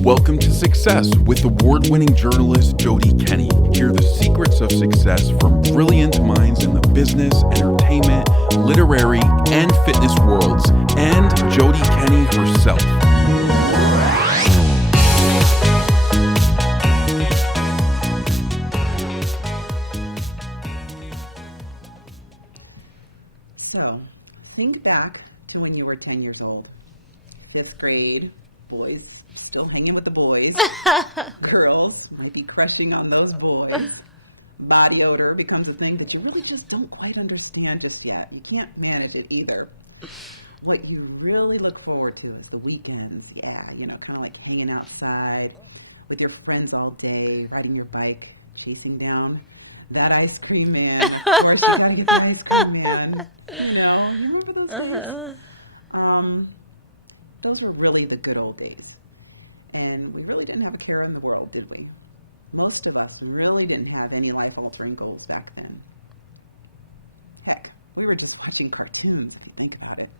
Welcome to Success with award-winning journalist JoDee Kenney. Hear the secrets of success from brilliant minds in the business, entertainment, literary, and fitness worlds, and JoDee Kenney herself. So, think back to when you were 10 years old. 5th grade, boys still hanging with the boys. Girls might be crushing on those boys. Body odor becomes a thing that you really just don't quite understand just yet. You can't manage it either. What you really look forward to is the weekends. Yeah, kind of like hanging outside with your friends all day, riding your bike, chasing down that ice cream man. Of course, you got to get the ice cream man. You remember those days? Those were really the good old days. And we really didn't have a care in the world, did we? Most of us really didn't have any life-altering goals back then. Heck, we were just watching cartoons, if you think about it.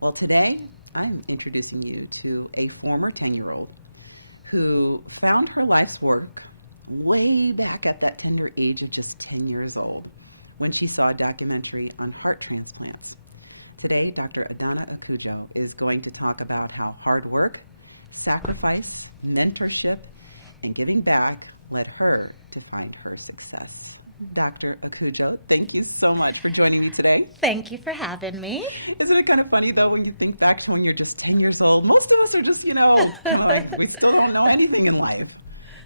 Well, today, I'm introducing you to a former 10-year-old who found her life's work way back at that tender age of just 10 years old when she saw a documentary on heart transplants. Today, Dr. Adanna Akujuo is going to talk about how hard work, sacrifice, mentorship, and giving back led her to find her success. Dr. Akujuo, thank you so much for joining me today. Thank you for having me. Isn't it kind of funny, though, when you think back to when you're just 10 years old? Most of us are just, kind of like we still don't know anything in life.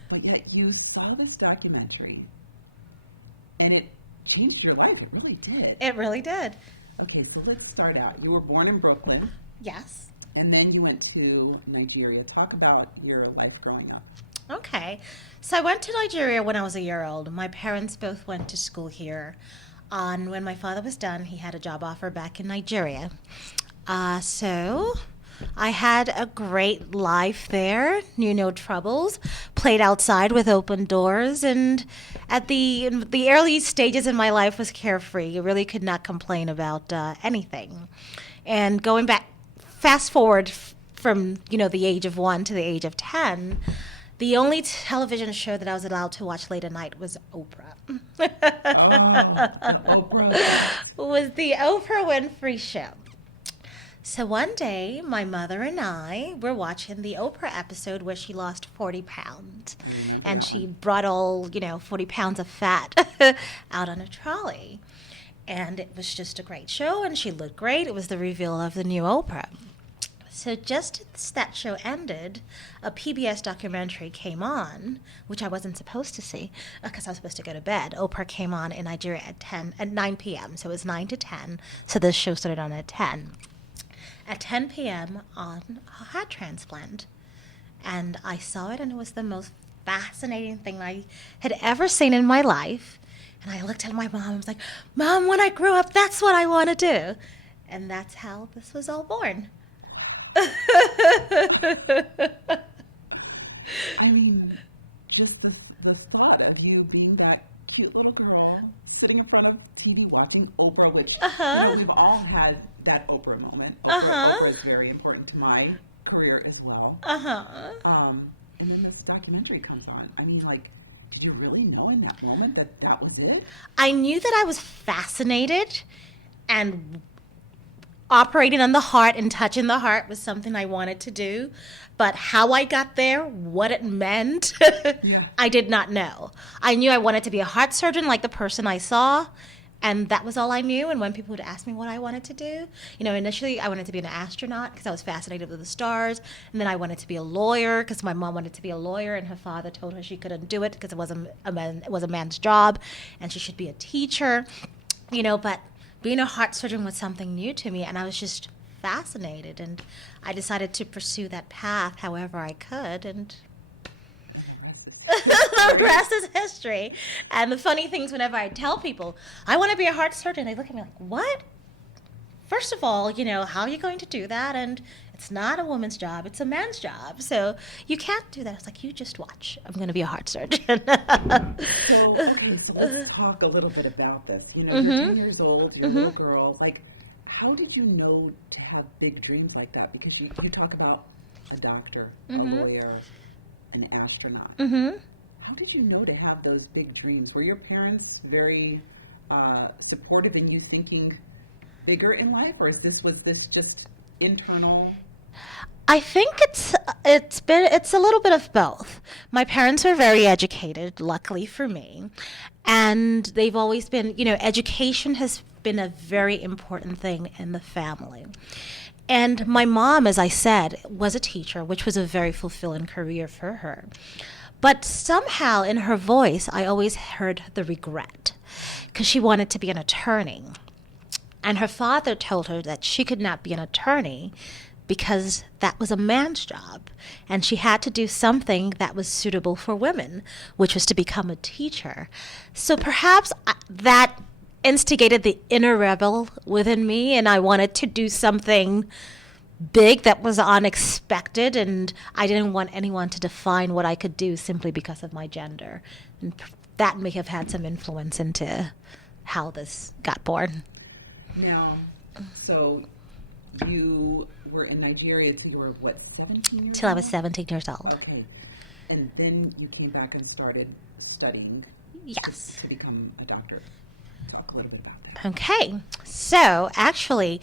But yet you saw this documentary, and it changed your life. It really did. It really did. Okay, so let's start out. You were born in Brooklyn. Yes. And then you went to Nigeria. Talk about your life growing up. Okay. So I went to Nigeria when I was a year old. My parents both went to school here. And when my father was done, he had a job offer back in Nigeria. So I had a great life there, knew no troubles, played outside with open doors, and in the early stages in my life was carefree. You really could not complain about anything. And going back, fast forward from, the age of 1 to the age of 10, the only television show that I was allowed to watch late at night was Oprah. Oh, the Oprah effect. Was the Oprah Winfrey Show. So one day, my mother and I were watching the Oprah episode where she lost 40 pounds. I remember that one. And she brought all, 40 pounds of fat out on a trolley. And it was just a great show, and she looked great. It was the reveal of the new Oprah. So just as that show ended, a PBS documentary came on, which I wasn't supposed to see because I was supposed to go to bed. Oprah came on in Nigeria at 9 p.m., so it was 9 to 10. So this show started on at 10. At 10 p.m. on a heart transplant. And I saw it, and it was the most fascinating thing I had ever seen in my life. And I looked at my mom and was like, Mom, when I grow up, that's what I want to do. And that's how this was all born. Wow. I mean, just the thought of you being that cute little girl sitting in front of TV watching Oprah, which, we've all had that Oprah moment. Oprah is very important to my career as well. And then this documentary comes on. I mean, did you really know in that moment that was it? I knew that I was fascinated, and operating on the heart and touching the heart was something I wanted to do. But how I got there, what it meant, I did not know. I knew I wanted to be a heart surgeon like the person I saw, and that was all I knew. And when people would ask me what I wanted to do, initially I wanted to be an astronaut because I was fascinated with the stars. And then I wanted to be a lawyer because my mom wanted to be a lawyer, and her father told her she couldn't do it because it was a man's job, and she should be a teacher. But being a heart surgeon was something new to me, and I was just fascinated, and I decided to pursue that path however I could, and the rest is history. The rest is history. And the funny things, whenever I tell people I want to be a heart surgeon, they look at me like, what? First of all, how are you going to do that? And it's not a woman's job, it's a man's job, so you can't do that. It's like, you just watch, I'm going to be a heart surgeon. So let's talk a little bit about this. You're 10 years old, you're a little girl. How did you know to have big dreams like that? Because you talk about a doctor, a lawyer, an astronaut. Mm-hmm. How did you know to have those big dreams? Were your parents very supportive in you thinking bigger in life, or was this just internal? I think it's a little bit of both. My parents are very educated, luckily for me, and they've always been, education has been a very important thing in the family. And my mom, as I said, was a teacher, which was a very fulfilling career for her. But somehow in her voice, I always heard the regret because she wanted to be an attorney. And her father told her that she could not be an attorney because that was a man's job. And she had to do something that was suitable for women, which was to become a teacher. So perhaps that instigated the inner rebel within me, and I wanted to do something big that was unexpected, and I didn't want anyone to define what I could do simply because of my gender. And that may have had some influence into how this got born. Now, so you were in Nigeria till you were, 17 years old? Till I was 17 years old. Okay. And then you came back and started studying Yes. to become a doctor. Talk a little bit about that. Okay. So, actually,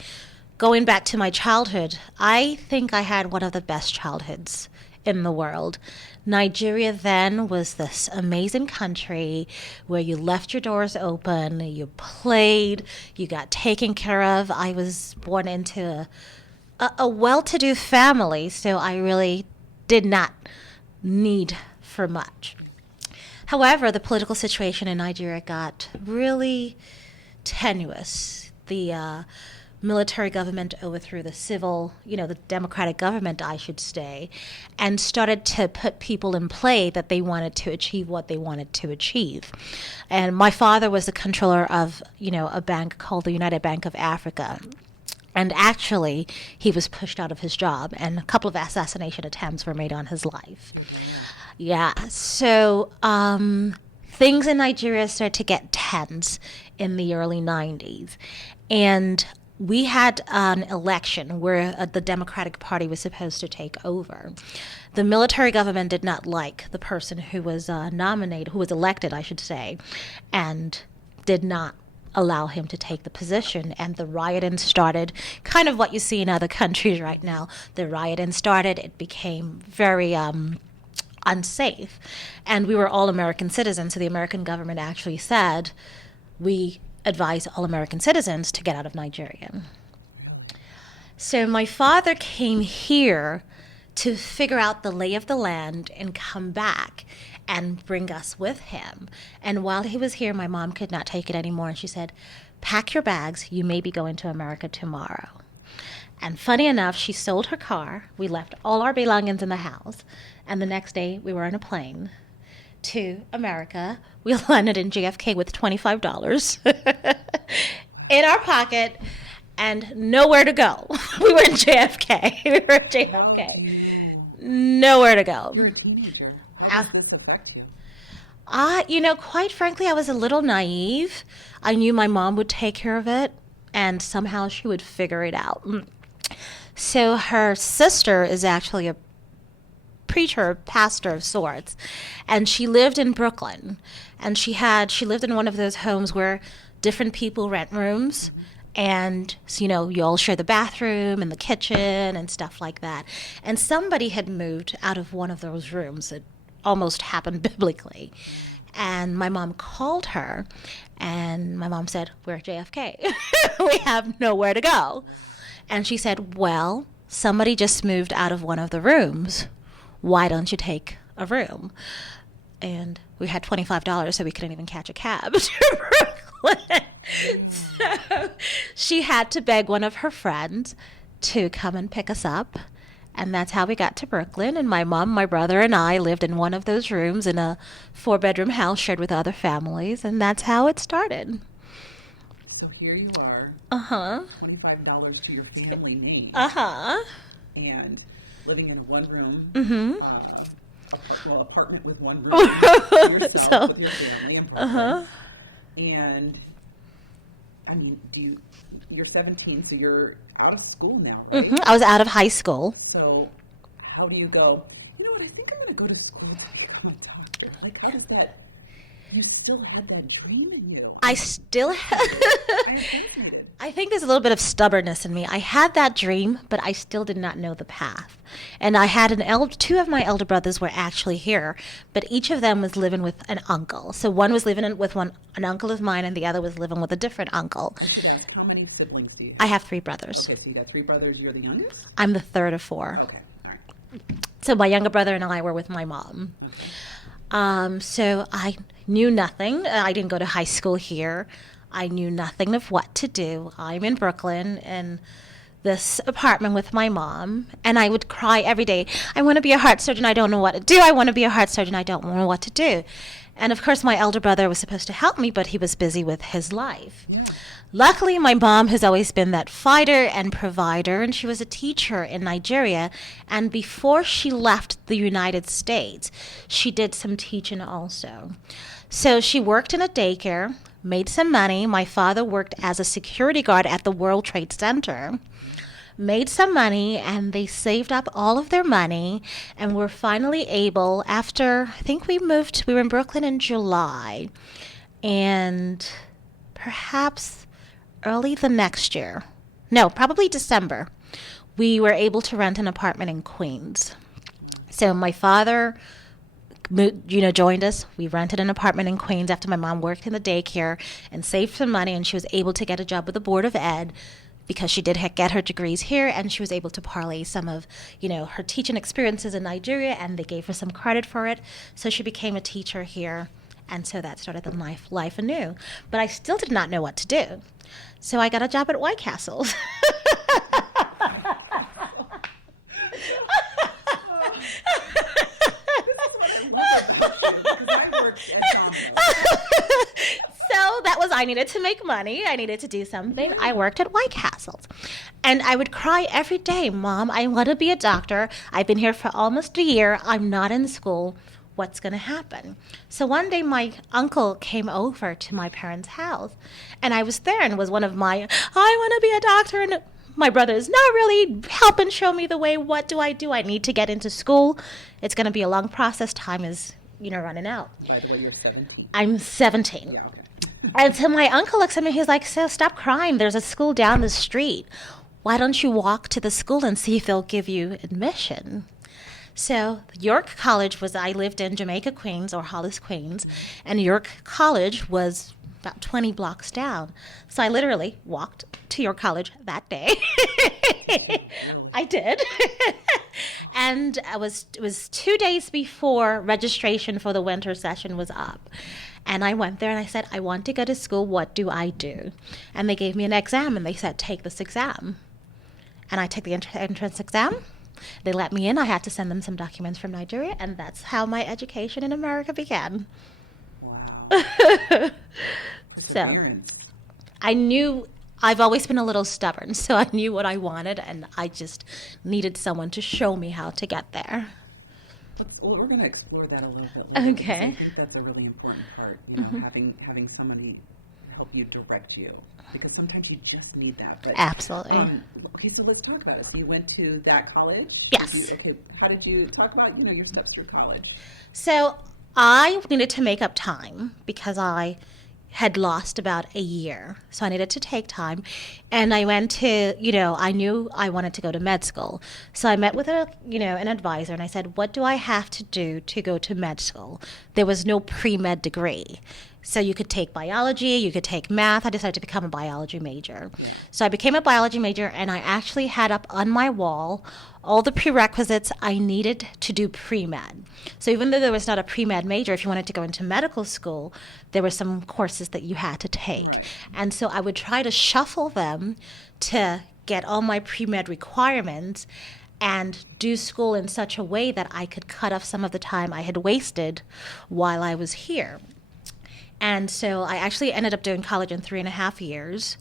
going back to my childhood, I think I had one of the best childhoods in the world. Nigeria then was this amazing country where you left your doors open, you played, you got taken care of. I was born into a well-to-do family, so I really did not need for much. Yeah. However, the political situation in Nigeria got really tenuous. The military government overthrew the civil, the democratic government, I should say, and started to put people in play that they wanted to achieve what they wanted to achieve. And my father was the controller of, a bank called the United Bank of Africa. And actually, he was pushed out of his job, and a couple of assassination attempts were made on his life. Your dad. Yeah. So things in Nigeria started to get tense in the early 90s. And we had an election where the Democratic Party was supposed to take over. The military government did not like the person who was elected, I should say, and did not allow him to take the position. And the rioting started, kind of what you see in other countries right now. The rioting started. It became very unsafe. And we were all American citizens, so the American government actually said, we advise all American citizens to get out of Nigeria. Really? So my father came here to figure out the lay of the land and come back and bring us with him. And while he was here, my mom could not take it anymore, and she said, pack your bags, you may be going to America tomorrow. And funny enough, she sold her car, we left all our belongings in the house, and the next day we were on a plane to America. We landed in JFK with $25 in our pocket and nowhere to go. We were in JFK. How do you... Nowhere to go. You're a teenager. How does this affect you? Quite frankly, I was a little naive. I knew my mom would take care of it, and somehow she would figure it out. So her sister is actually a preacher, pastor of sorts, and she lived in Brooklyn, and she lived in one of those homes where different people rent rooms, and so, you all share the bathroom and the kitchen and stuff like that. And somebody had moved out of one of those rooms. It almost happened biblically. Wow. And my mom called her, and my mom said, we're at JFK. We have nowhere to go. Wow. And she said, well, somebody just moved out of one of the rooms. Why don't you take a room? And we had $25, so we couldn't even catch a cab to Brooklyn. Yeah. So she had to beg one of her friends to come and pick us up. And that's how we got to Brooklyn. And my mom, my brother, and I lived in one of those rooms in a 4-bedroom house shared with other families. And that's how it started. So here you are, $25 to your family name, and living in a one-room apartment with one room to yourself with your family in Brooklyn. And I mean, you're 17, so you're out of school now, right? I was out of high school. So how do you go, you know what, I think I'm going to go to school to become a doctor? Like, how does that, you still had that dream in you. I still had I am fascinated. I think there's a little bit of stubbornness in me. I had that dream, but I still did not know the path. And I had two of my elder brothers were actually here, but each of them was living with an uncle. So one was living with an uncle of mine, and the other was living with a different uncle. I should ask, how many siblings do you have? I have 3 brothers. Okay, so you got 3 brothers. You're the youngest? I'm the third of 4. Okay, all right. So my younger brother and I were with my mom. Okay. So I knew nothing. I didn't go to high school here. I knew nothing of what to do. I'm in Brooklyn in this apartment with my mom, and I would cry every day. I want to be a heart surgeon. I don't know what to do. I want to be a heart surgeon. I don't know what to do. And of course, my elder brother was supposed to help me, but he was busy with his life. Yeah. Luckily, my mom has always been that fighter and provider, and she was a teacher in Nigeria. And before she left the United States, she did some teaching also. So she worked in a daycare, made some money. My father worked as a security guard at the World Trade Center. Yeah. Made some money, and they saved up all of their money, and were finally able, after, I think we were in Brooklyn in July, and perhaps early the next year, no, probably December, we were able to rent an apartment in Queens. Wow. So my father joined us. We rented an apartment in Queens after my mom worked in the daycare and saved some money, and she was able to get a job with the Board of Ed, because she did get her degrees here, and she was able to parlay some of, her teaching experiences in Nigeria, and they gave her some credit for it. So she became a teacher here, and so that started the life anew. But I still did not know what to do. So I got a job at White Castle. White Castle. Oh. This is what I love about you, because I worked at Domino's. So that was, I needed to make money. I needed to do something. Yeah. I worked at White Castles. And I would cry every day, Mom, I want to be a doctor. I've been here for almost a year. I'm not in school. What's going to happen? So one day my uncle came over to my parents' house, and I was there, and it was one of my, I want to be a doctor. And my brother's not really helping show me the way. What do? I need to get into school. It's going to be a long process. Time is running out. By the way, you're 17. I'm 17. Yeah, okay. And so my uncle looks at me, he's like, so stop crying. There's a school down the street. Why don't you walk to the school and see if they'll give you admission? So York College I lived in Jamaica, Queens, or Hollis, Queens, and York College was about 20 blocks down. So I literally walked to York College that day. Did you really? I did. And it was 2 days before registration for the winter session was up. And I went there and I said, I want to go to school. What do I do? And they gave me an exam, and they said, take this exam. And I took the entrance exam. They let me in. I had to send them some documents from Nigeria, and that's how my education in America began. Wow. Perseverance. So, I've always been a little stubborn, so I knew what I wanted, and I just needed someone to show me how to get there. We're going to explore that a little bit later, Okay. because I think that's a really important part, having somebody help you, direct you, because sometimes you just need that. But absolutely. Okay, so let's talk about it. So you went to that college. Yes. How did you talk about, your steps through college? So I needed to make up time because I had lost about a year. So I needed to take time. And I went to, I knew I wanted to go to med school. So I met with an advisor, and I said, what do I have to do to go to med school? There was no pre-med degree. So you could take biology, you could take math. I decided to become a biology major. Yeah. So I became a biology major, and I actually had up on my wall all the prerequisites I needed to do pre-med. So even though there was not a pre-med major, if you wanted to go into medical school, there were some courses that you had to take. Right. And so I would try to shuffle them to get all my pre-med requirements and do school in such a way that I could cut off some of the time I had wasted while I was here. And so I actually ended up doing college in 3.5 years,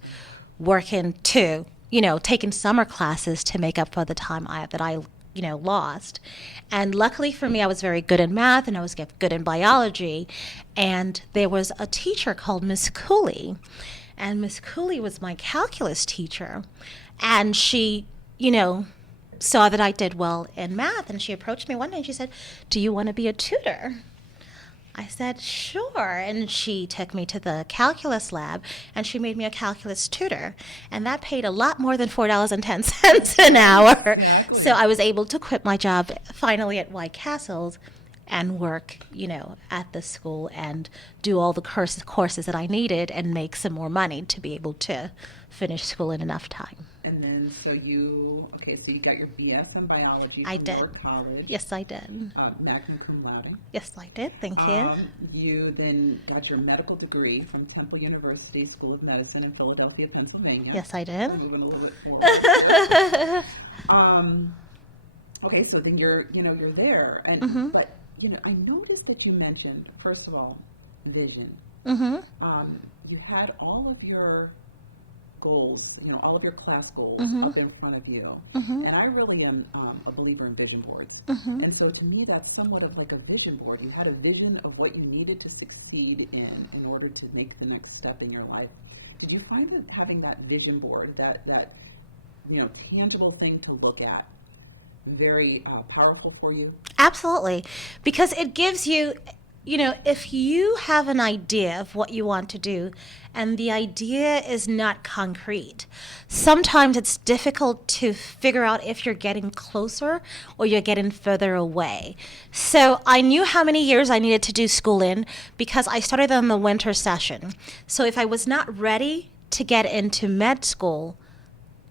working taking summer classes to make up for the time that I lost. And luckily for me, I was very good in math, and I was good in biology. And there was a teacher called Miss Cooley. And Miss Cooley was my calculus teacher. And she, saw that I did well in math, and she approached me one day and she said, "Do you want to be a tutor?" I said, "Sure." And she took me to the calculus lab, and she made me a calculus tutor. And that paid a lot more than $4.10 an hour. Exactly. So I was able to quit my job finally at White Castles and work, at the school and do all the courses that I needed and make some more money to be able to finish school in enough time. And then, so you got your BS in biology I from did. York College. Yes, I did. Magna cum laude. Yes, I did. Thank you. You then got your medical degree from Temple University School of Medicine in Philadelphia, Pennsylvania. Yes, I did. We're moving a little bit forward here. Okay, so then you're there, and but I noticed that you mentioned, first of all, vision. You had all of your goals, all of your class goals up in front of you. And I really am a believer in vision boards. And so to me, that's somewhat of like a vision board. You had a vision of what you needed to succeed in order to make the next step in your life. Did you find that having that vision board, that tangible thing to look at, very powerful for you? Absolutely. Because it gives you, if you have an idea of what you want to do and the idea is not concrete, sometimes it's difficult to figure out if you're getting closer or you're getting further away. So I knew how many years I needed to do school in because I started in the winter session. So if I was not ready to get into med school,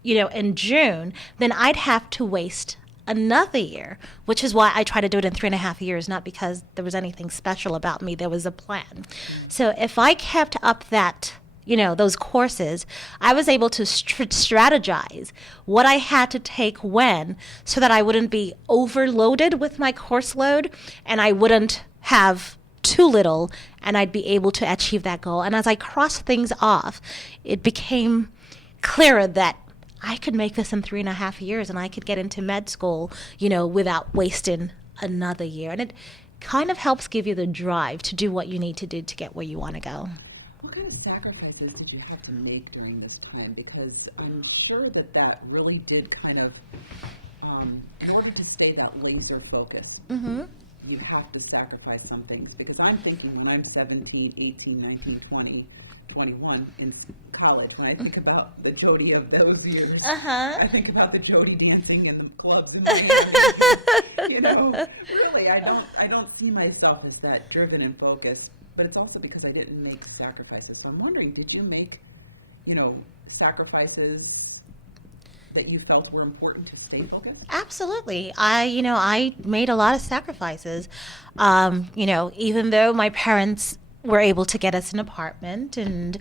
in June, then I'd have to waste another year, which is why I try to do it in 3.5 years, not because there was anything special about me. There was a plan. Yeah. So if I kept up that, those courses, I was able to strategize what I had to take when so that I wouldn't be overloaded with my course load and I wouldn't have too little and I'd be able to achieve that goal. And as I crossed things off, it became clearer that I could make this in 3.5 years and I could get into med school, without wasting another year. And it kind of helps give you the drive to do what you need to do to get where you want to go. What kind of sacrifices did you have to make during this time? Because I'm sure that really did kind of, in order to stay that laser focus, you have to sacrifice some things. Because I'm thinking when I'm 17, 18, 19, 20, 21 in college, when I think about the JoDee of those years, I think about the JoDee dancing in the clubs in Miami. And, really, I don't see myself as that driven and focused. But it's also because I didn't make sacrifices. So I'm wondering, did you make, sacrifices that you felt were important to stay focused? Absolutely. I made a lot of sacrifices. Even though my parents were able to get us an apartment and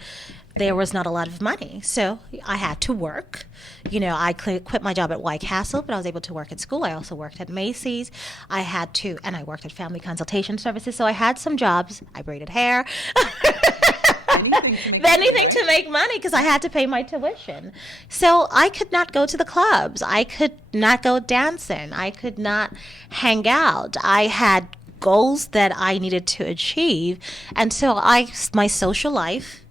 there was not a lot of money. So I had to work. I quit my job at White Castle, but I was able to work at school. I also worked at Macy's. And I worked at Family Consultation Services. So I had some jobs. I braided hair. Anything to make money, right? Anything to make money because I had to pay my tuition. So I could not go to the clubs. I could not go dancing. I could not hang out. I had goals that I needed to achieve. And so my social life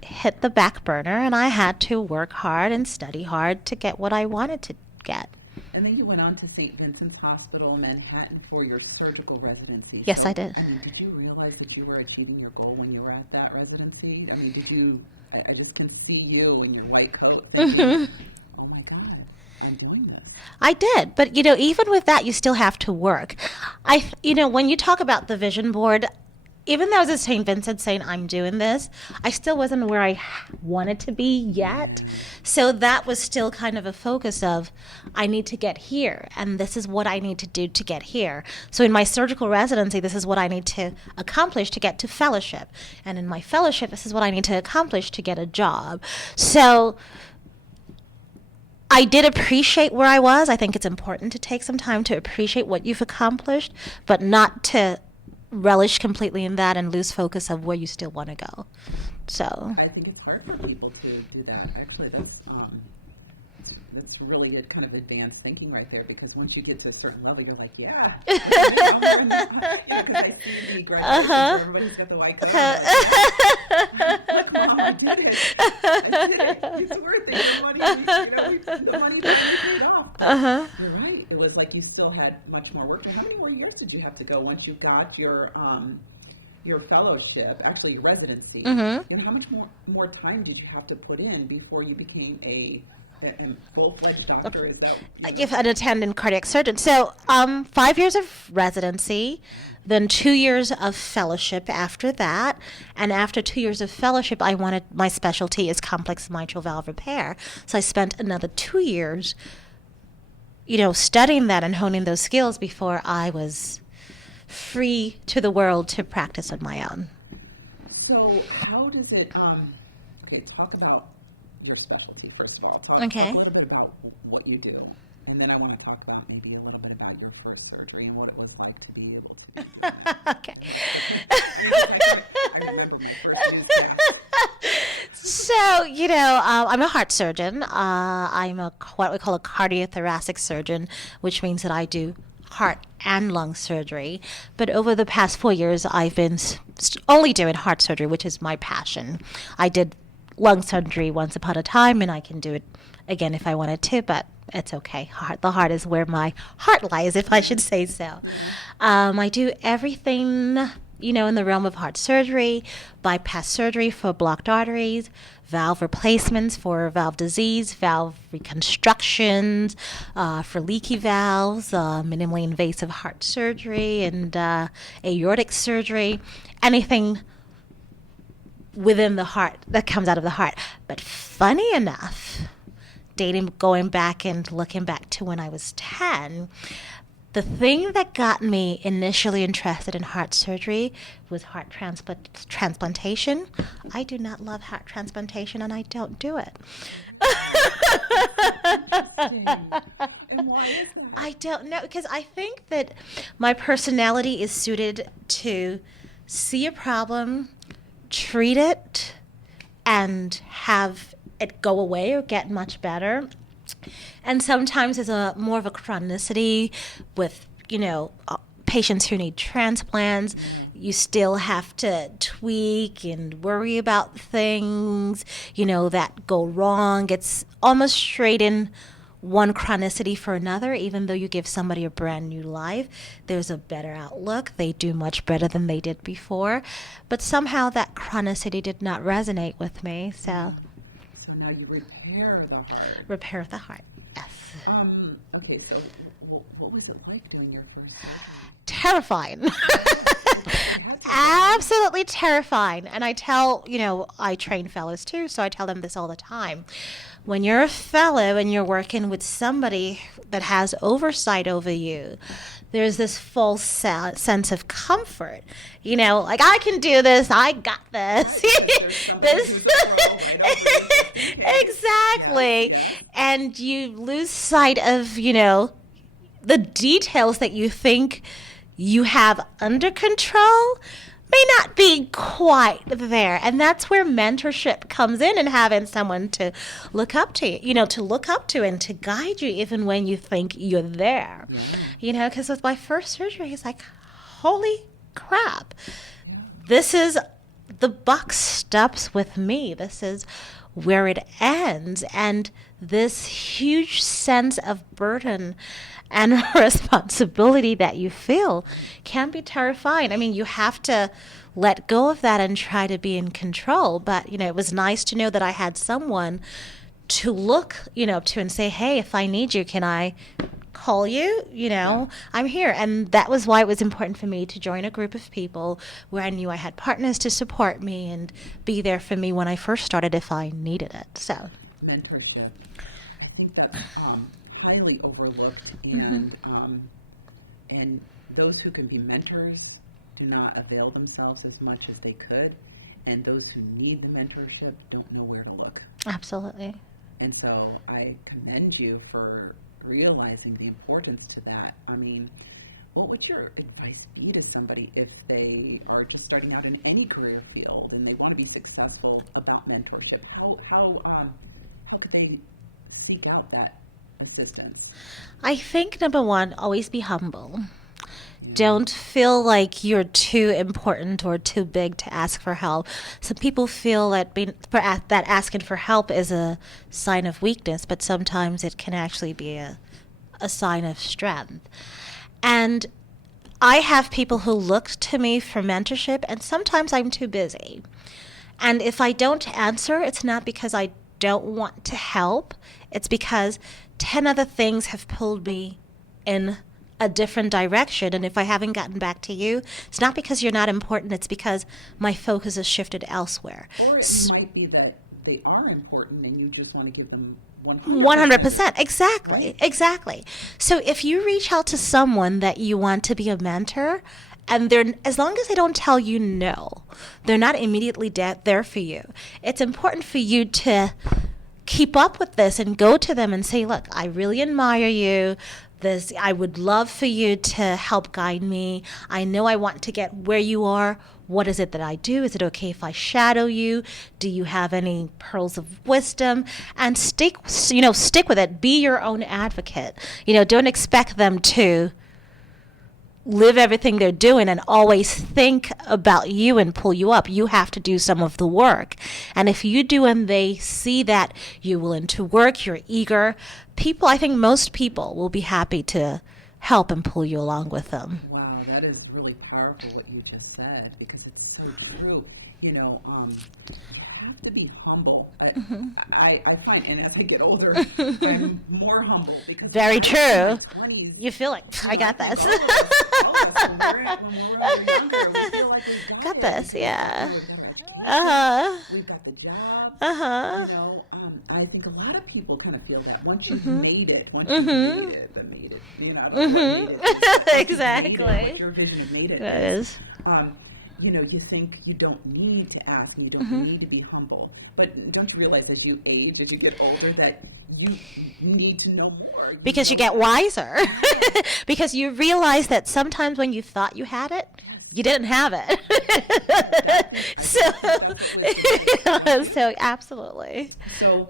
hit the back burner and I had to work hard and study hard to get what I wanted to get. And then you went on to St. Vincent's Hospital, Manhattan, for your surgical residency. Yes, I did. Did you realize that you were achieving your goal when you were at that residency? I just can see you in your white coat thinking, oh my God, I'm doing this. I did. But, even with that, you still have to work. When you talk about the vision board, even though I was at St. Vincent saying I'm doing this, I still wasn't where I wanted to be yet. Yeah. So that was still kind of a focus of, I need to get here, and this is what I need to do to get here. So in my surgical residency, this is what I need to accomplish to get to fellowship. And in my fellowship, this is what I need to accomplish to get a job. So I did appreciate where I was. I think it's important to take some time to appreciate what you've accomplished, but not to relish completely in that and lose focus of where you still want to go. So I think it's hard for people to do that. Actually, that's That's really good kind of advanced thinking right there, because once you get to a certain level, you're like, yeah, look at me, I'm wearing the, because I see the graduations where everybody's got the white coat on. They're like, yeah, look, Mom, I did it. It's worth it. Your money, the money finally paid off. But you're right. It was like you still had much more work to. How many more years did you have to go once you got your fellowship, actually your residency? How much more time did you have to put in before you became a full-fledged doctor? Is that, I give an attendant cardiac surgeon. So 5 years of residency, then 2 years of fellowship after that. And after 2 years of fellowship, my specialty is complex mitral valve repair. So I spent another 2 years, studying that and honing those skills before I was free to the world to practice on my own. So how does it, talk about your specialty, first of all. Talk a little bit about what you do. And then I want to talk about maybe a little bit about your first surgery and what it was like to be able to be doing that. Okay. It must have been, because I remember my first newscast. So, I'm a heart surgeon. I'm what we call a cardiothoracic surgeon, which means that I do heart and lung surgery. But over the past 4 years, I've been only doing heart surgery, which is my passion. I did lung surgery once upon a time, and I can do it again if I wanted to, but it's okay. The heart is where my heart lies, if I should say so. Yeah. I do everything, in the realm of heart surgery, bypass surgery for blocked arteries, valve replacements for valve disease, valve reconstructions for leaky valves, minimally invasive heart surgery, and aortic surgery, anything within the heart that comes out of the heart. But funny enough, going back and looking back to when I was 10, the thing that got me initially interested in heart surgery was heart transplantation. I do not love heart transplantation, and I don't do it. Really? That's so interesting. And why is that? I don't know, because I think that my personality is suited to see a problem, treat it, and have it go away or get much better. And sometimes there's more of a chronicity with, patients who need transplants. Yeah. You still have to tweak and worry about things, that go wrong. It's almost straight in one chronicity for another. Even though you give somebody a brand new life, there's a better outlook. They do much better than they did before. But somehow that chronicity did not resonate with me. So now you repair the heart. Repair the heart. Okay, so what was it like doing your first surgery? Terrifying. Yes, it had to have been. Absolutely terrifying. And I tell, I train fellows too, so I tell them this all the time. When you're a fellow and you're working with somebody that has oversight over you, there's this false sense of comfort. Like, I can do this, I got this. Right, because there's somebody who's a pro right over you just in case. Exactly. Yes. And you lose sight of, the details that you think you have under control may not be quite there. And that's where mentorship comes in, and having someone to look up to, and to guide you even when you think you're there. Yeah. Because with my first surgery, it's like, holy crap. Yeah. This is, the buck stops with me. This is where it ends. And this huge sense of burden and responsibility that you feel can be terrifying. I mean, you have to let go of that and try to be in control. But, it was nice to know that I had someone to look, to and say, hey, if I need you, can I call you? I'm here. And that was why it was important for me to join a group of people where I knew I had partners to support me and be there for me when I first started if I needed it. So mentorship. I think that's highly overlooked, and those who can be mentors do not avail themselves as much as they could, and those who need the mentorship don't know where to look. Absolutely. And so I commend you for realizing the importance to that. I mean, what would your advice be to somebody if they are just starting out in any career field and they want to be successful about mentorship? How could they seek out that assistance? I think number one, always be humble. Yeah. Don't feel like you're too important or too big to ask for help. Some people feel that that asking for help is a sign of weakness, but sometimes it can actually be a sign of strength. And I have people who look to me for mentorship, and sometimes I'm too busy. And if I don't answer, it's not because I don't want to help. It's because 10 other things have pulled me in a different direction. And if I haven't gotten back to you, it's not because you're not important. It's because my focus has shifted elsewhere. Or it might be that they are important and you just want to give them 100%. 100%. Exactly. Right? Exactly. So if you reach out to someone that you want to be a mentor, and they're, as long as they don't tell you no, they're not immediately there for you. It's important for you to keep up with this and go to them and say, look, I really admire you. I would love for you to help guide me. I know I want to get where you are. What is it that I do? Is it okay if I shadow you? Do you have any pearls of wisdom? And stick with it. Be your own advocate. Don't expect them to live everything they're doing and always think about you and pull you up. You have to do some of the work. And if you do and they see that you're willing to work, you're eager, I think most people will be happy to help and pull you along with them. Wow, that is really powerful what you just said, because it's so true. You have to be humble. I find, and as I get older, I'm more humble, because Very when true. I was in my 20s, You feel like I think all of us, when we're younger, we feel like we've got it, this, because yeah. we've got our education, we've got the job. I think a lot of people kind of feel that once you've made it, I don't know what made it is, but once you've made it, what your vision of made it is. You think you don't need to ask and you don't need to be humble. But don't you realize as you age, as you get older, that you need to know more? Because you get wiser. Yeah. Because you realize that sometimes when you thought you had it, you didn't have it. I really think that's what wisdom is, don't you? So, absolutely. So,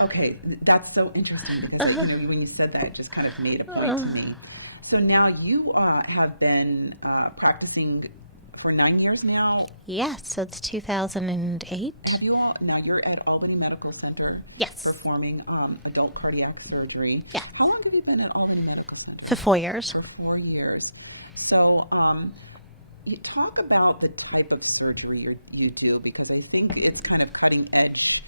okay, that's so interesting, because when you said that, it just kind of made a point to me. So now you have been practicing for 9 years now? Yes, since 2008. Have you all, now you're at Albany Medical Center. Yes. Performing adult cardiac surgery. Yeah. How long have you been at Albany Medical Center? For 4 years. For 4 years. So you talk about the type of surgery you do, because I think it's kind of cutting edge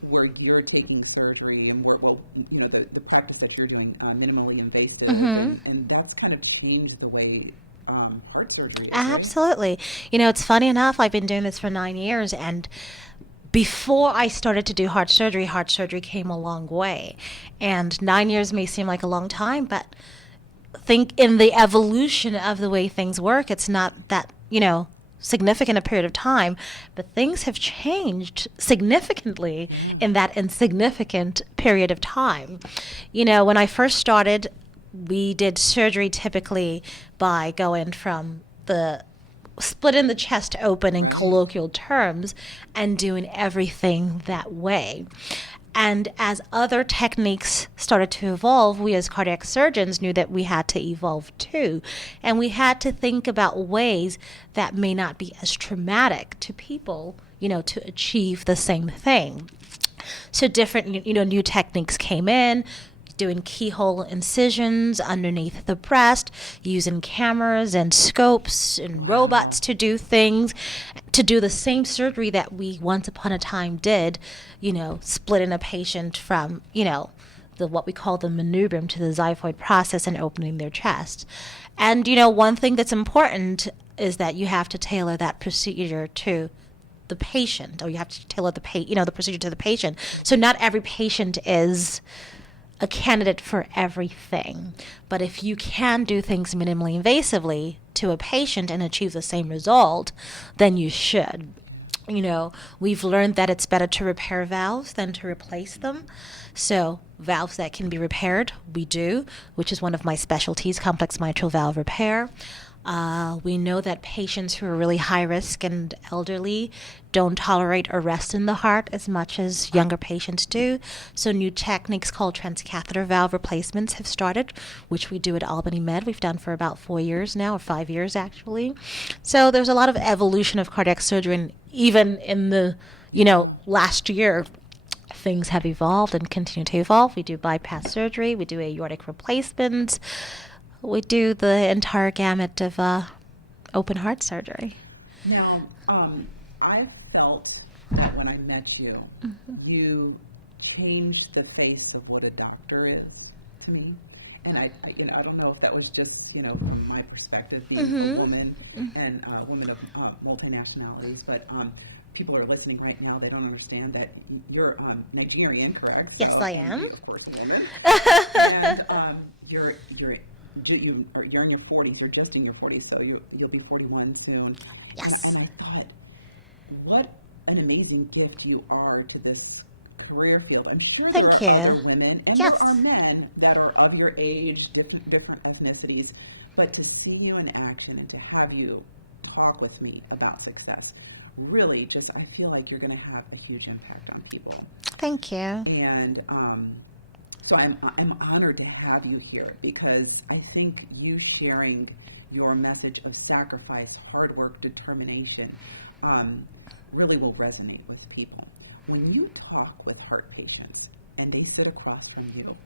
where you're taking surgery and the practice that you're doing, minimally invasive, and that's kind of changed the way heart surgery is, right? Absolutely. It's funny enough, I've been doing this for 9 years, and before I started to do heart surgery came a long way. And 9 years may seem like a long time, but think in the evolution of the way things work, it's not that, significant a period of time, but things have changed significantly in that insignificant period of time. When I first started, we did surgery typically by going from splitting the chest open in colloquial terms and doing everything that way. And as other techniques started to evolve, we as cardiac surgeons knew that we had to evolve too. And we had to think about ways that may not be as traumatic to people, to achieve the same thing. So different, new techniques came in, doing keyhole incisions underneath the breast, using cameras and scopes and robots to do things, to do the same surgery that we once upon a time did, splitting a patient from, what we call the manubrium to the xiphoid process and opening their chest. And, one thing that's important is that you have to tailor that procedure to the patient, or you have to tailor the procedure to the patient. So not every patient is a candidate for everything. But if you can do things minimally invasively to a patient and achieve the same result, then you should. We've learned that it's better to repair valves than to replace them. So valves that can be repaired, we do, which is one of my specialties, complex mitral valve repair. We know that patients who are really high risk and elderly don't tolerate arrest in the heart as much as younger patients do. So new techniques called transcatheter valve replacements have started, which we do at Albany Med. We've done for about 4 years now, or 5 years actually. So there's a lot of evolution of cardiac surgery, and even in the, last year, things have evolved and continue to evolve. We do bypass surgery, we do aortic replacements, we do the entire gamut of open heart surgery. Now, I felt that when I met you, you changed the face of what a doctor is to me. And I don't know if that was just, from my perspective, being a woman and a woman of multinationalities, but people are listening right now. They don't understand that you're Nigerian, correct? So, yes, I am. And of course, a woman. And you're in your 40s. You're just in your 40s, so you'll be 41 soon. Yes. And I thought, what an amazing gift you are to this career field. I'm sure there are other women, and there are men that are of your age, different ethnicities, but to see you in action and to have you talk with me about success, really just, I feel like you're going to have a huge impact on people. Thank you. And so I'm honored to have you here, because I think you sharing your message of sacrifice, hard work, determination, really will resonate with people. When you talk with heart patients and they sit across from you,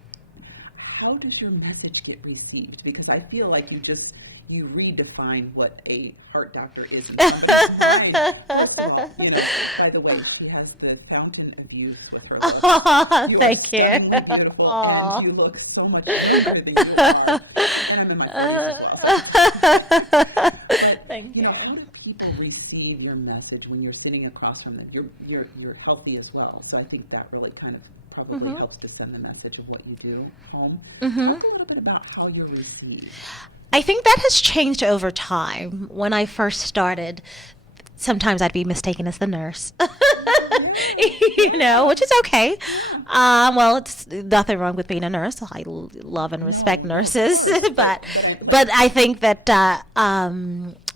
how does your message get received? Because I feel like you redefine what a heart doctor is in somebody's mind. First of all, by the way, she has the fountain of youth with her looks. You are stunningly beautiful, and you look so much younger than you are. And I'm in my 40s as well, so I can tell. But how do people receive your message when you're sitting across from them? You're healthy as well, so I think that really kind of probably helps to send the message of what you do home. Talk a little bit about how you're received. I think that has changed over time. When I first started, sometimes I'd be mistaken as the nurse. Which is okay. Yeah. Well, it's nothing wrong with being a nurse. I love and respect nurses. No, of course. but I think that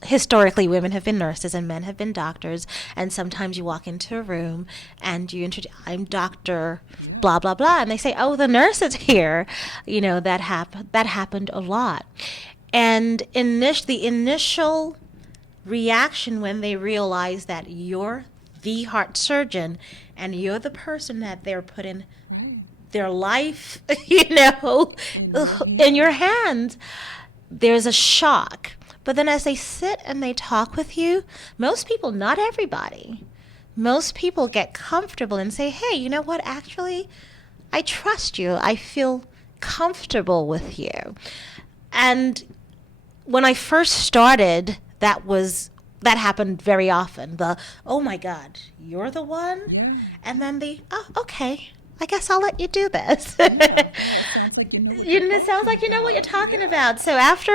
historically, women have been nurses and men have been doctors. And sometimes you walk into a room and you introduce, I'm Dr. blah, blah, blah. And they say, oh, the nurse is here. That happened a lot. And the initial reaction when they realize that you're the heart surgeon and you're the person that they're putting their life, in your hands, there's a shock. But then as they sit and they talk with you, most people, not everybody, most people get comfortable and say, hey, you know what, actually, I trust you. I feel comfortable with you. And when I first started, that happened very often. Oh my God, you're the one? Yeah. And then okay, I guess I'll let you do this. Yeah. Well, it sounds like you know what you're talking about. It sounds like you know what you're talking about. So after,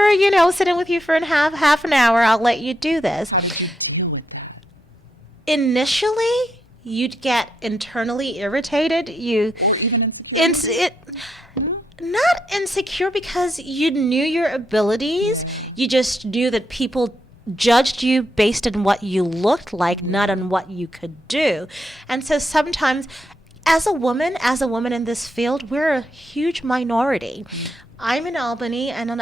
sitting with you for half an hour, I'll let you do this. How did you deal with that? Initially, you'd get internally irritated. Or even insecure, No? Not insecure, because you knew your abilities. Yeah. You just knew that people judged you based on what you looked like, not on what you could do. And so sometimes, as a woman in this field, we're a huge minority. I'm in Albany, and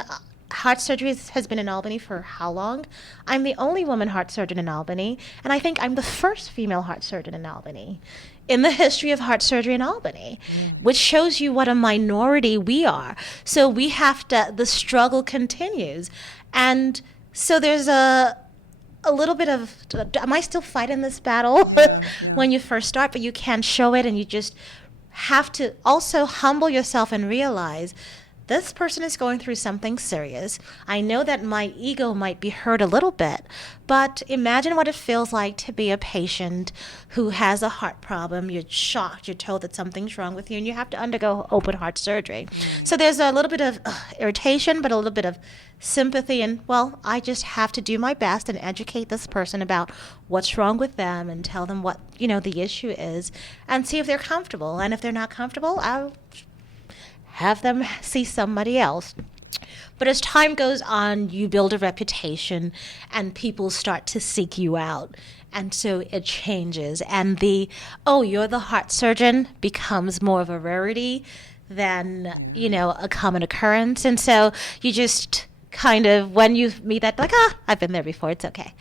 heart surgery has been in Albany for how long? I'm the only woman heart surgeon in Albany, and I think I'm the first female heart surgeon in Albany in the history of heart surgery in Albany, which shows you what a minority we are. So the struggle continues. And so there's a little bit of, am I still fighting this battle? When you first start, but you can't show it, and you just have to also humble yourself and realize this person is going through something serious. I know that my ego might be hurt a little bit, but imagine what it feels like to be a patient who has a heart problem. You're shocked. You're told that something's wrong with you, and you have to undergo open heart surgery. So there's a little bit of irritation, but a little bit of sympathy. And, well, I just have to do my best and educate this person about what's wrong with them and tell them what, the issue is, and see if they're comfortable. And if they're not comfortable, I'll have them see somebody else. But as time goes on, you build a reputation and people start to seek you out. And so it changes. And you're the heart surgeon becomes more of a rarity than, a common occurrence. And so you just kind of, when you meet that, like, I've been there before, it's okay.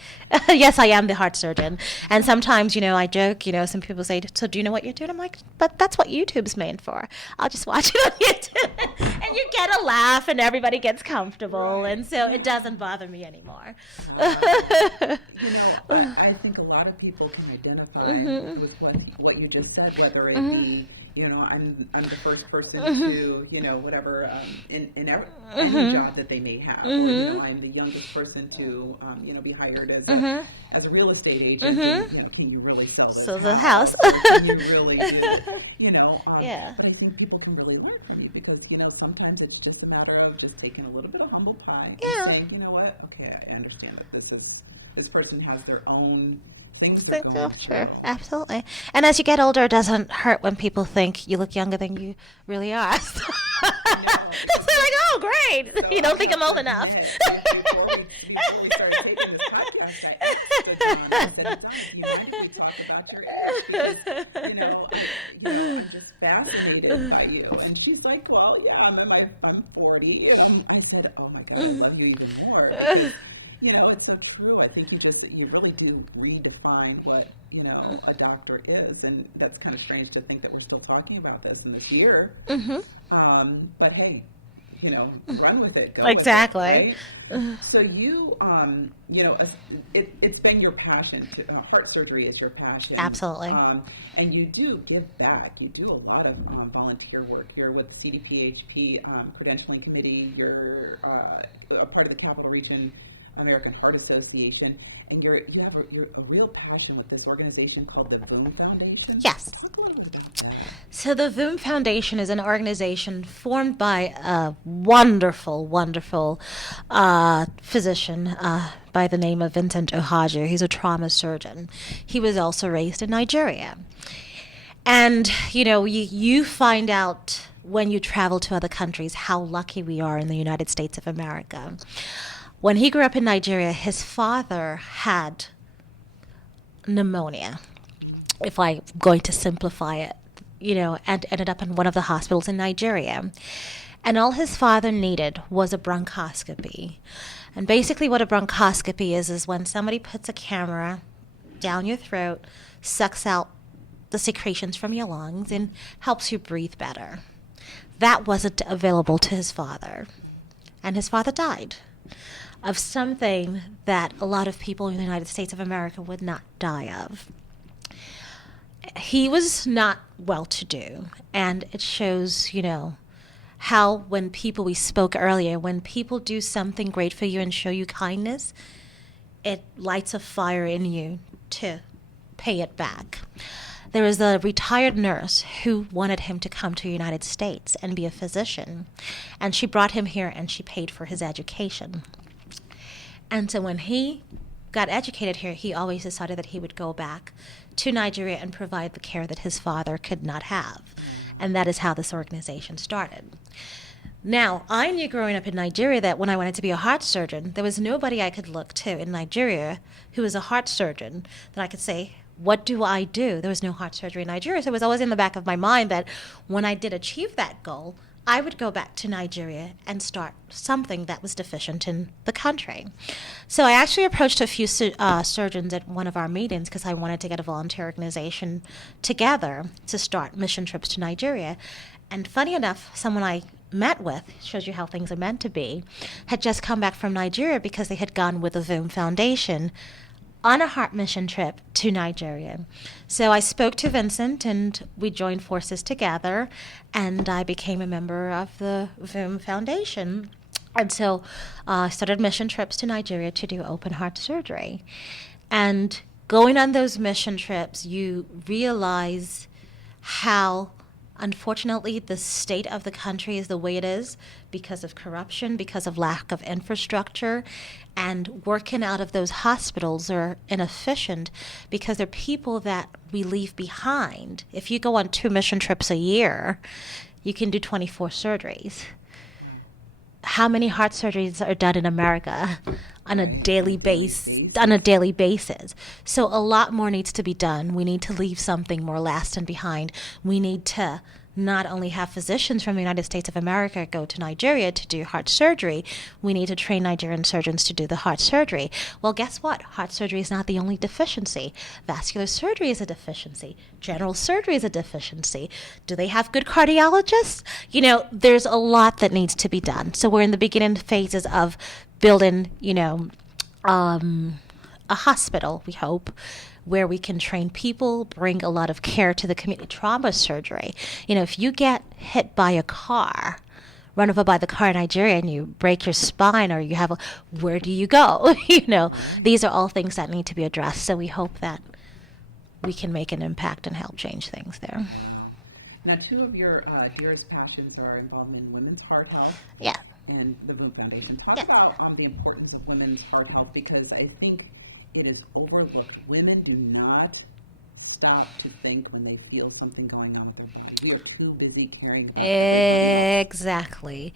Yes, I am the heart surgeon. And sometimes, I joke, some people say, so do you know what you're doing? I'm like, but that's what YouTube's made for. I'll just watch it on YouTube. And you get a laugh and everybody gets comfortable. Right. And so it doesn't bother me anymore. Wow. I think a lot of people can identify with what you just said, whether it be, I'm the first person to, whatever, in any job that they may have, or, I'm the youngest person to, be hired as a real estate agent, and, can you really sell this house? Or can you really do that? But I think people can really learn from you because, sometimes it's just a matter of just taking a little bit of humble pie and saying, you know what? Okay, I understand that this person has their own things they're going through. Absolutely. And as you get older, it doesn't hurt when people think you look younger than you really are. No, because they're like, oh, great. So you don't think I'm old enough. Before we started taping this podcast, I asked Adanna. I said, Adanna, do you mind if we talk about your age? Because I'm just fascinated by you. And she's like, well, yeah, I'm 40, and I said, oh my God, I love you even more because. It's so true. I think you really do redefine what, a doctor is. And that's kind of strange to think that we're still talking about this in this year. But hey, run with it, go with it, right? So you, it's been your passion heart surgery is your passion. Absolutely. And you do give back. You do a lot of volunteer work. You're with the CDPHP credentialing committee. You're a part of the Capital Region American Heart Association, and you have a real passion with this organization called the Voom Foundation. Yes. Talk a little bit about that. So the Voom Foundation is an organization formed by a wonderful, wonderful physician by the name of Vincent Akujuo. He's a trauma surgeon. He was also raised in Nigeria. And, you find out when you travel to other countries how lucky we are in the United States of America. When he grew up in Nigeria, his father had pneumonia, if I'm going to simplify it, and ended up in one of the hospitals in Nigeria. And all his father needed was a bronchoscopy. And basically what a bronchoscopy is when somebody puts a camera down your throat, sucks out the secretions from your lungs, and helps you breathe better. That wasn't available to his father. And his father died of something that a lot of people in the United States of America would not die of. He was not well-to-do, and it shows, how when people, we spoke earlier, when people do something great for you and show you kindness, it lights a fire in you to pay it back. There was a retired nurse who wanted him to come to the United States and be a physician, and she brought him here and she paid for his education. And so when he got educated here, he always decided that he would go back to Nigeria and provide the care that his father could not have. Wow. And that is how this organization started. Now, I knew growing up in Nigeria that when I wanted to be a heart surgeon, there was nobody I could look to in Nigeria who was a heart surgeon that I could say, what do I do? There was no heart surgery in Nigeria, so it was always in the back of my mind that when I did achieve that goal, I would go back to Nigeria and start something that was deficient in the country. So I actually approached a few surgeons at one of our meetings because I wanted to get a volunteer organization together to start mission trips to Nigeria. And funny enough, someone I met with, shows you how things are meant to be, had just come back from Nigeria because they had gone with the Voom Foundation on a heart mission trip to Nigeria. So I spoke to Vincent and we joined forces together and I became a member of the Voom Foundation. And so I started mission trips to Nigeria to do open heart surgery. And going on those mission trips, you realize how unfortunately the state of the country is the way it is because of corruption, because of lack of infrastructure, and working out of those hospitals are inefficient because they're people that we leave behind. If you go on 2 mission trips a year, you can do 24 surgeries. Wow. how many heart surgeries are done in America on a daily basis. On a daily basis. So a lot more needs to be done. We need to leave something more lasting behind. We need to not only have physicians from the United States of America go to Nigeria to do heart surgery, we need to train Nigerian surgeons to do the heart surgery. Well, guess what? Heart surgery is not the only deficiency. Vascular surgery is a deficiency. General surgery is a deficiency. Do they have good cardiologists? You know, there's a lot that needs to be done. So we're in the beginning phases of building, a hospital, we hope, where we can train people, bring a lot of care to the community. Trauma surgery. If you get hit by a car, run over by the car in Nigeria, and you break your spine, or you have where do you go? Right. These are all things that need to be addressed. So we hope that we can make an impact and help change things there. Wow. Now, two of your dearest passions are involvement in women's heart health. Yeah. And the Voom Foundation. Talk about the importance of women's heart health, because I think it is overlooked. Women do not stop to think when they feel something going on with their body. We are too busy caring about everybody else. Exactly.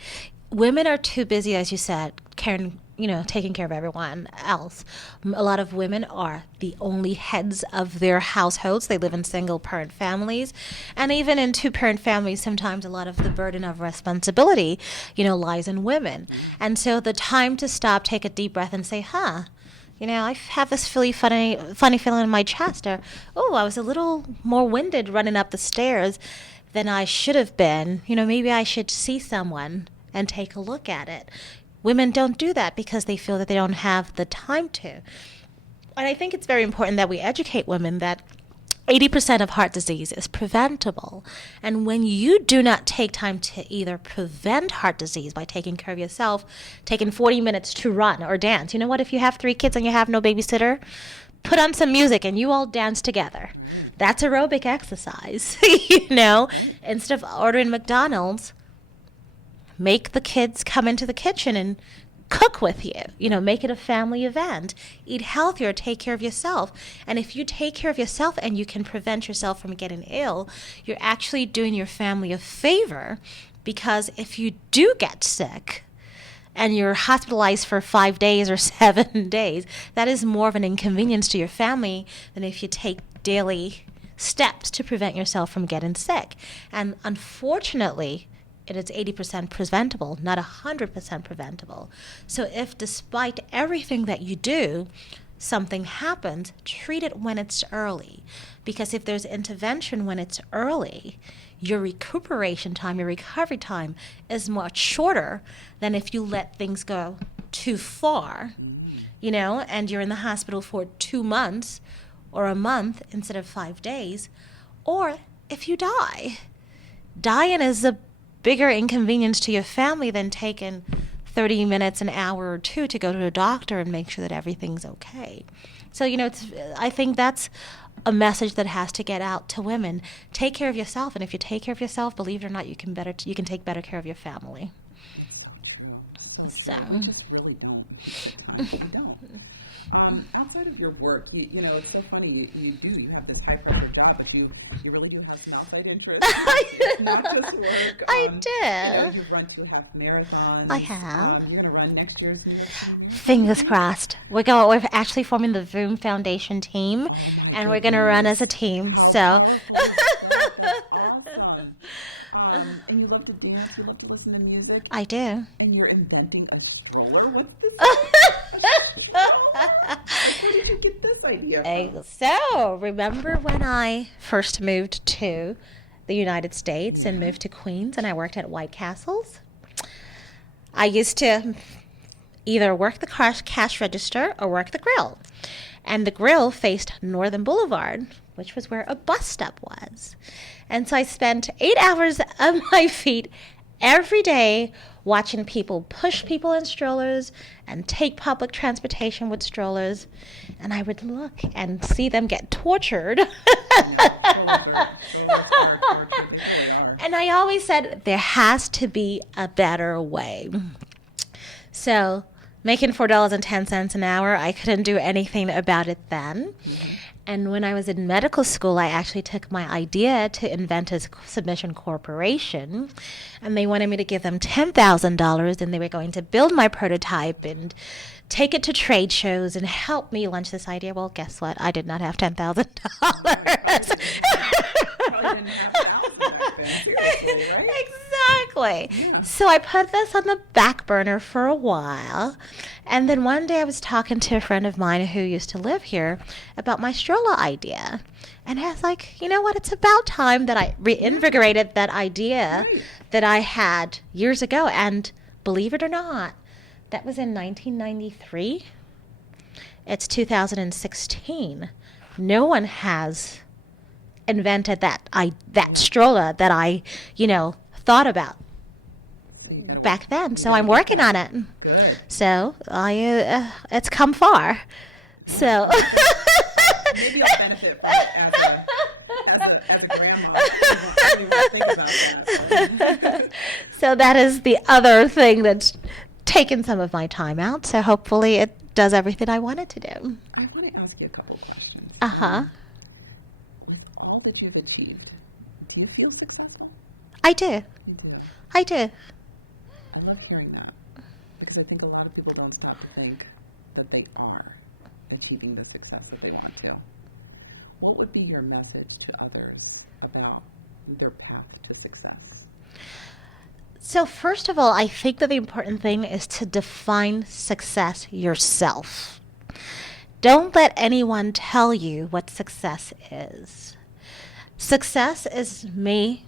Women are too busy, as you said, taking care of everyone else. A lot of women are the only heads of their households. They live in single-parent families. And even in two-parent families, sometimes a lot of the burden of responsibility, lies in women. Yeah. And so the time to stop, take a deep breath and say, I have this really funny feeling in my chest. Or, I was a little more winded running up the stairs than I should have been. Maybe I should see someone and take a look at it. Women don't do that because they feel that they don't have the time to. And I think it's very important that we educate women that 80% of heart disease is preventable. And when you do not take time to either prevent heart disease by taking care of yourself, taking 40 minutes to run or dance. You know what? If you have 3 kids and you have no babysitter, put on some music and you all dance together. Right. That's aerobic exercise, Right. Instead of ordering McDonald's, make the kids come into the kitchen and cook with you. Make it a family event. Eat healthier, take care of yourself. And if you take care of yourself and you can prevent yourself from getting ill, you're actually doing your family a favor, because if you do get sick and you're hospitalized for 5 days or 7 days, that is more of an inconvenience to your family than if you take daily steps to prevent yourself from getting sick. And unfortunately, it is 80% preventable, not 100% preventable. So if despite everything that you do, something happens, treat it when it's early. Because if there's intervention when it's early, your recuperation time, your recovery time is much shorter than if you let things go too far, and you're in the hospital for 2 months or a month instead of 5 days, or if you die. Dying is a bigger inconvenience to your family than taking 30 minutes, an hour or two to go to a doctor and make sure that everything's okay. So, I think that's a message that has to get out to women. Take care of yourself, and if you take care of yourself, believe it or not, you can take better care of your family. It's so true. So true. We just really don't make the time. We don't. Outside of your work, it's so funny. You have this high pressure job, but you really do have some outside interests. It's not just work. I do. You've run 2 half marathons. I have. You're going to run next year's New York City Marathon. Fingers crossed. We're actually forming the Voom Foundation team. Oh my goodness! And we're going to run as a team. How powerful is that? That's awesome. And you love to dance. You love to listen to music. I do. And you're inventing a stroller. What's this? A stroller? Like, where did you get this idea from? So, remember when I first moved to the United States and moved to Queens and I worked at White Castles? I used to either work the cash register or work the grill. And the grill faced Northern Boulevard, which was where a bus stop was. And so I spent 8 hours on my feet every day watching people push people in strollers and take public transportation with strollers. And I would look and see them get tortured. I know. Strollers are torture. They really are. And I always said, there has to be a better way. So making $4.10 an hour. I couldn't do anything about it then. Mm-hmm. And when I was in medical school, I actually took my idea to invent a submission corporation. And they wanted me to give them $10,000, and they were going to build my prototype and take it to trade shows and help me launch this idea. Well, guess what? I did not have $10,000. No, you probably didn't have 1,000 back then. Seriously, right? Exactly. Yeah. So I put this on the back burner for a while. And then one day I was talking to a friend of mine who used to live here about my stroller idea. And I was like, you know what? It's about time that I reinvigorated that idea that I had years ago. And believe it or not, that was in 1993. It's 2016. No one has invented that stroller that I, thought about. So you got to back then. So I'm working on it. Good. So it's come far. Man, so I'm not gonna, maybe I'll benefit from it as a grandma. I don't even want to think about that. But. So that is the other thing that's taken some of my time out. So hopefully it does everything I want it to do. I want to ask you a couple questions. Uh-huh. With all that you've achieved, do you feel successful? I do. You do. I do. I love hearing that because I think a lot of people don't stop to think that they are achieving the success that they want to. What would be your message to others about their path to success? So first of all, I think that the important thing is to define success yourself. Don't let anyone tell you what success is. Success is may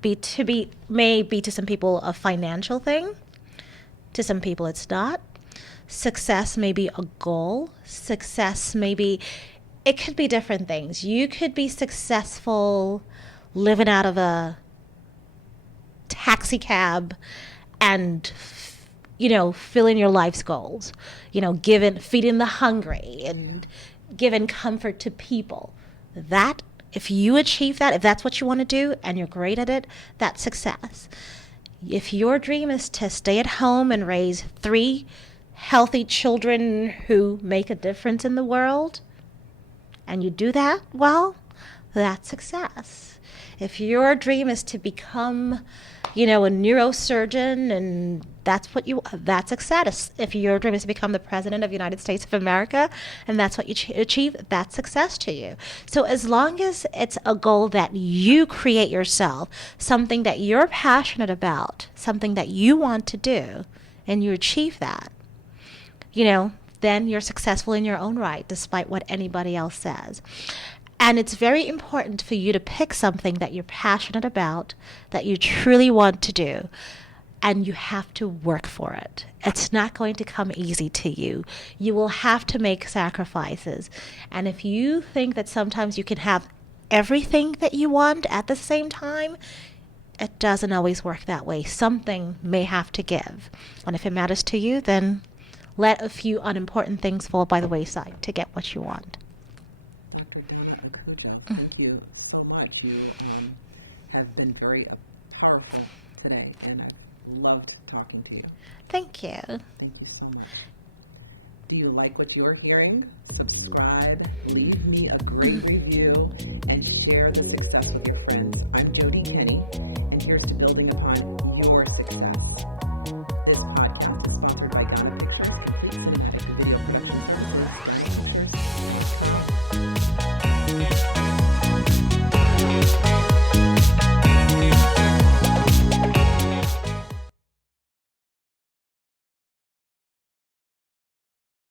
be to some people a financial thing. To some people it's not. Success may be a goal. Success may be, it could be different things. You could be successful living out of a taxi cab and filling your life's goals, feeding the hungry and giving comfort to people. That, if you achieve that, if that's what you want to do and you're great at it, that's success. If your dream is to stay at home and raise 3 healthy children who make a difference in the world, and you do that well, that's success. If your dream is to become a neurosurgeon, and that's success. If your dream is to become the president of the United States of America, and that's what you achieve, that's success to you. So as long as it's a goal that you create yourself, something that you're passionate about, something that you want to do, and you achieve that, then you're successful in your own right, despite what anybody else says. And it's very important for you to pick something that you're passionate about, that you truly want to do, and you have to work for it. It's not going to come easy to you. You will have to make sacrifices. And if you think that sometimes you can have everything that you want at the same time, it doesn't always work that way. Something may have to give. And if it matters to you, then let a few unimportant things fall by the wayside to get what you want. Dr. Adanna Akujuo, thank you so much. You have been very powerful today, and I've loved talking to you. Thank you. Thank you so much. Do you like what you're hearing? Subscribe, leave me a great review, and share the success with your friends. I'm JoDee Kenney, and here's to building upon your success. This podcast is sponsored by Ghana Pictures, complete cinematic video production services, GhanaPictures.com.